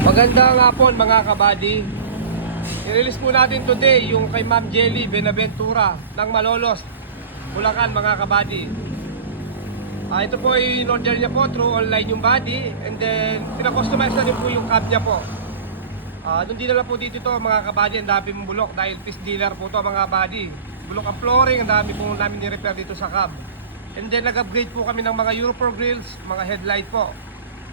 Magandang hapon mga kabady. I-release po natin today yung kay Ma'am Jelly Benaventura ng Malolos, Bulacan mga kabady. Ito po ay in-order niya po through online yung body, and then pinakustomize na din po yung cab niya po. Nung dinala po dito to mga kabady, ang dami mong bulok dahil piece dealer po to mga kabady. Bulok ang flooring, ang dami po namin ni-repair dito sa cab. And then nag-upgrade po kami ng mga Euro 4 grills, mga headlight po.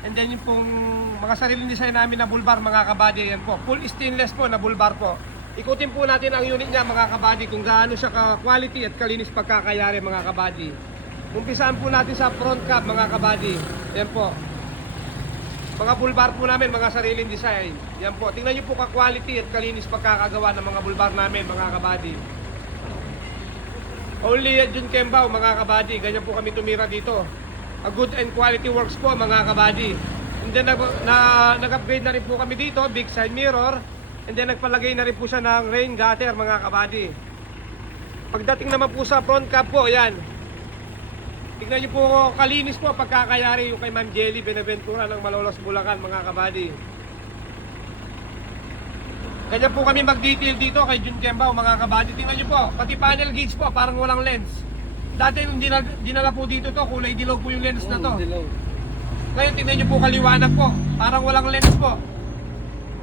And then yung pong mga sariling design namin na bulbar mga kabady, yan po. Full stainless po na bulbar po. Ikutin po natin ang unit niya mga kabady kung gaano siya ka-quality at kalinis pagkakayari mga kabady. Umpisaan po natin sa front cab mga kabady. Yan po. Mga bulbar po namin, mga sariling design. Yan po. Tingnan niyo po ka-quality at kalinis pagkakagawa ng mga bulbar namin mga kabady. Only at Jun Kembao mga kabady. Ganyan po kami tumira dito. A good and quality works po mga kabady. And then nag-upgrade na rin po kami dito, big side mirror. And then nagpalagay na rin po siya ng rain gutter mga kabady. Pagdating naman po sa front cab po, yan. Tignan niyo po kalinis po pagkakayari yung kay Ma'am Jelly Benaventura ng Malolos, Bulacan mga kabady. Ganyan po kami mag-detail dito kay Jun Kembao mga kabady. Tingnan niyo po, pati panel gauge po parang walang lens. Dati nung dinala po dito to, kulay dilaw po yung lens na to. Ngayon tingnan nyo po kaliwanag po, parang walang lens po.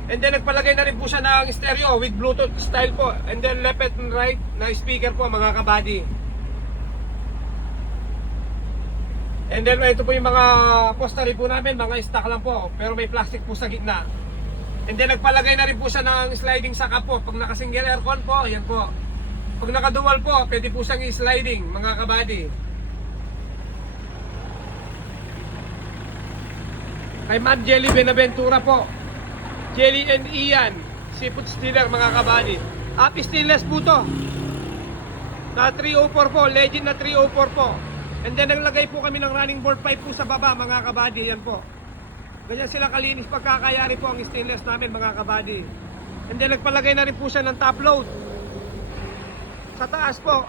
And then nagpalagay na rin po siya ng stereo with Bluetooth style po. And then left and right na speaker po mga kabady. And then ito po yung mga poster po namin, mga stock lang po, pero may plastic po sa gitna. And then nagpalagay na rin po siya ng sliding saka po. Pag naka-single aircon po, yan po. Pag naka-dual po, pwede po siyang i-sliding mga kabady. Kay Ma'am Jelly Benaventura po, Jelly and Ian seafood stealer mga kabady. Stainless po to na 304 po, legend na 304 po. And then naglagay po kami ng running board pipe po sa baba mga kabady. Yan po. Ganyan sila kalinis pagkakayari po ang stainless namin mga kabady. And then nagpalagay na rin po siya ng top load sa taas po.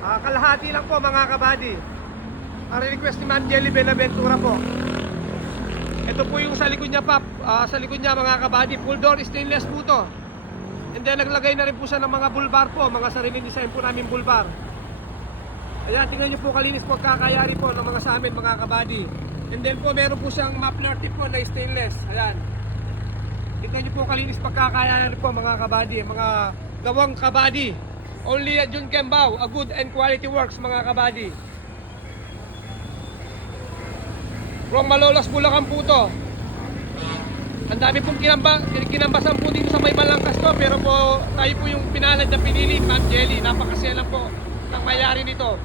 Kalahati lang po mga kabady. Ang request ni Ma'am Jelly Benaventura po. Ito po yung sa likod niya sa likod niya mga kabady, full door stainless po to. And then naglagay na rin po siya ng mga bulbar po, mga sariling design po namin bulbar. Ayan, tingnan niyo po kalinis po kakayari po ng mga sa amin mga kabady. And then po meron po siyang muffler tip po na stainless. Ayan. Tingnan niyo po kalinis pagkakayari po mga kabady, mga gawang kabady. Only at Jun Kembao, a good and quality works mga kabady. From Malolos, Bulacan po to. Ang dami pong kinambasan po dito sa may Malangkas to, pero po tayo po yung pinalad na pinili, Ma'am Jelly. Napakasya lang po ng mayari nito.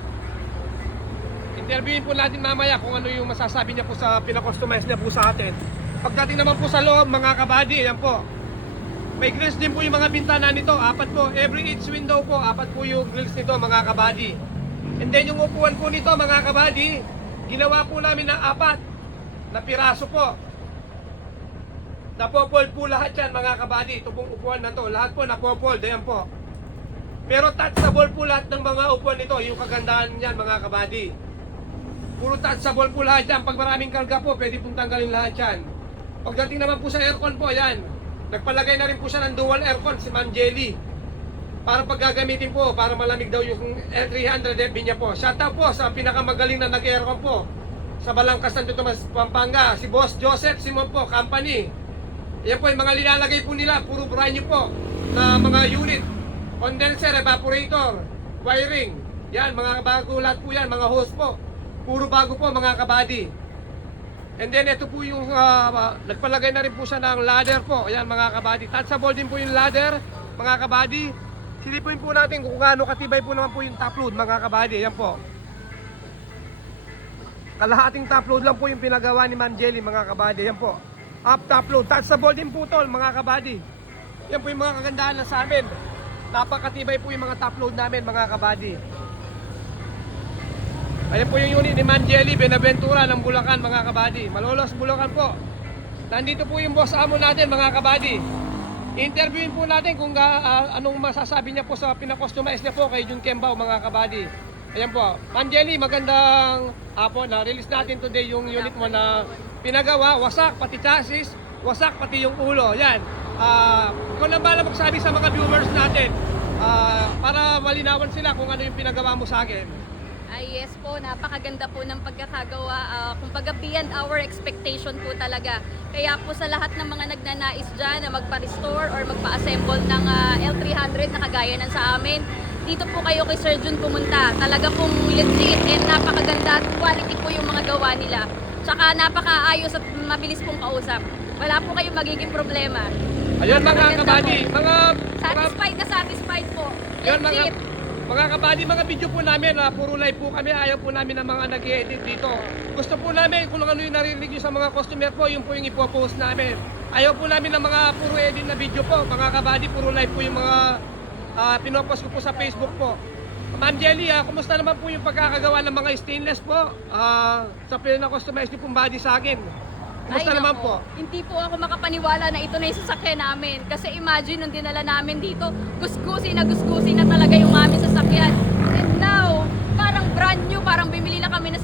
Interviewin po natin mamaya kung ano yung masasabi niya po sa pinakustomize niya po sa atin. Pagdating naman po sa loob mga kabady, yan po. May grills din po yung mga bintana nito, 4 po. Every each window po, 4 po yung grills nito mga kabady. And then yung upuan po nito mga kabady, ginawa po namin ng 4 na piraso po. Napofold po lahat yan mga kabady. Ito pong upuan na to, lahat po napofold, ayan po. Pero touchable po lahat ng mga upuan nito, yung kagandahan niyan mga kabady. Puro touchable po lahat yan. Pag maraming karga po, pwede pong tanggalin lahat yan. Pagdating naman po sa aircon po, ayan. Nagpalagay na rin po siya ng dual aircon si Ma'am Jelly. Para pag gagamitin po, para malamig daw yung L300 FB niya po. Shoutout po sa pinakamagaling na nag-aircon po sa Balangkas, Santo Tomas, Pampanga. Si Boss Joseph Simon po, company. Yan po yung mga linalagay po nila. Puro brand new po na mga unit. Condenser, evaporator, wiring. Yan, mga bago lahat po yan, mga hose po. Puro bago po mga kabady. And then ito po yung nagpalagay na rin po siya ng ladder po. Ayan mga kabady. Touchable din po yung ladder mga kabady. Silipin po natin kung gaano katibay po naman po yung top load mga kabady. Ayan po. Kalahating top load lang po yung pinagawa ni Ma'am Jelly mga kabady. Ayan po. Up top load. Touchable din po tol mga kabady. Yan po yung mga kagandahan na sa amin. Napakatibay po yung mga top load namin mga kabady. Ayan po yung unit ni Ma'am Jelly Benaventura ng Bulacan mga kabady. Malolos, Bulacan po. Nandito po yung boss amo natin mga kabady. Interviewin po natin kung anong masasabi niya po sa pinakustomize niya po kay Jun Kembao mga kabady. Ayan po. Ma'am Jelly, magandang hapon. Na-release natin today yung unit mo na pinagawa, wasak, pati chassis. wasak pati yung ulo. Yan. Ikaw lang bala magsabi sa mga viewers natin para malinawan sila kung ano yung pinagawa mo sa akin. Ay yes po, napakaganda po ng pagkakagawa. Kumbaga beyond our expectation po talaga. Kaya po sa lahat ng mga nagnanais dyan na magpa-restore or magpa-assemble ng L300 na kagaya ng sa amin, dito po kayo kay Sir Jun pumunta. Talaga pong legit and napakaganda at quality po yung mga gawa nila. Tsaka napakaayos at mabilis pong kausap. Wala po kayong magiging problema. Ayun mga Napakaganda kabady, po. mga Satisfied po. yun, Legit. mga kabady, mga video po namin, puro live po kami, ayaw po namin ng mga nag-edit dito. Gusto po namin kung ano yung narinig nyo sa mga customer po, yung po yung ipopost namin. Ayaw po namin ng mga puro edit na video po, mga kabady, puro live po yung mga pinopost ko po sa Facebook po. Ma'am Jelly, kumusta naman po yung pagkakagawa ng mga stainless po sa pinaka-customize nyo pong body sa akin? Kumusta Ay, naman nako. po? Hindi po ako makapaniwala na ito na yung sasakyan namin. Kasi imagine nung dinala namin dito, gusgusin na talaga yung aming sasakyan. And now, parang brand new, parang bimili na kami ng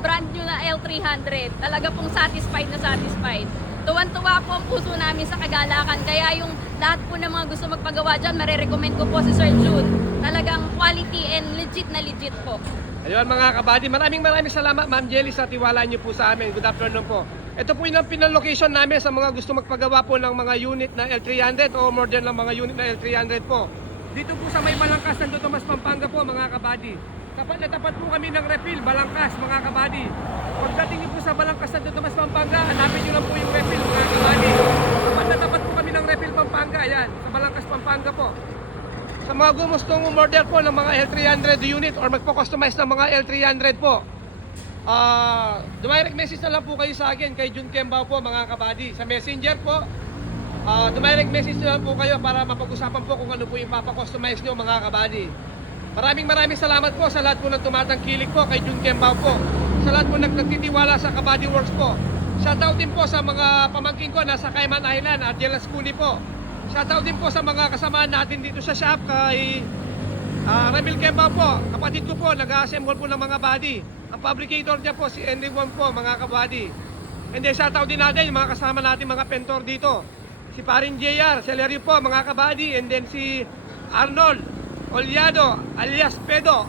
brand new na L300. Talaga pong satisfied na satisfied. Tuwan-tuwa po ang puso namin sa kagalakan. Kaya yung lahat po ng mga gusto magpagawa dyan, marerecommend ko po si Sir Jun. Talagang quality and legit na legit po. Ayun mga kabady, maraming salamat Ma'am Jelly sa tiwala niyo po sa amin. Good afternoon po. Ito po yung pinal-location namin sa mga gusto magpagawa po ng mga unit na L300 o more than ng mga unit na L300 po. Dito po sa may Balangkas, Santo Tomas, Pampanga po mga kabady. Tapat na tapat po kami ng refill, Balangkas mga kabady. Pagdating niyo po sa Balangkas, Santo Tomas, Pampanga, hanapin niyo lang po yung refill mga kabady. Tapat na tapat po kami ng refill Pampanga, yan, sa Balangkas, Pampanga po. Sa mga gustong umorder po ng mga L300 unit or magpo-customize ng mga L300 po, direct message na lang po kayo sa akin kay Jun Kembao po mga kabady. Sa messenger po, direct message na lang po kayo para mapag-usapan po kung ano po yung papakustomize nyo mga kabady. Maraming salamat po sa lahat po ng tumatangkilik po kay Jun Kembao po. Sa lahat po nagtitiwala sa Kabady Works po. Shoutout din po sa mga pamangkin ko nasa Cayman Island at Jelas Cuni po. Shoutout din po sa mga kasamahan natin dito sa shop kay Ramil Kembao po. Kapatid ko po, nag-assemble po ng mga body. Ang fabricator niya po si Henry Wong po mga kabady. And then shoutout din natin yung mga kasama natin mga pentor dito. Si Parin JR, Celerio po mga kabady. And then si Arnold Oliado alias Pedo.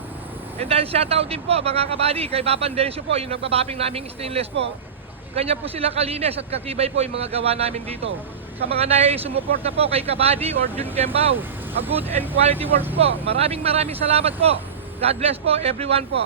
And then shoutout din po mga kabady kay Bapan Densyo po, yung nagbabaping naming stainless po. Ganyan po sila kalinis at katibay po yung mga gawa namin dito. Sa mga sumuporta po kay Kabady or Jun Kembao, a good and quality works po. Maraming salamat po. God bless po everyone po.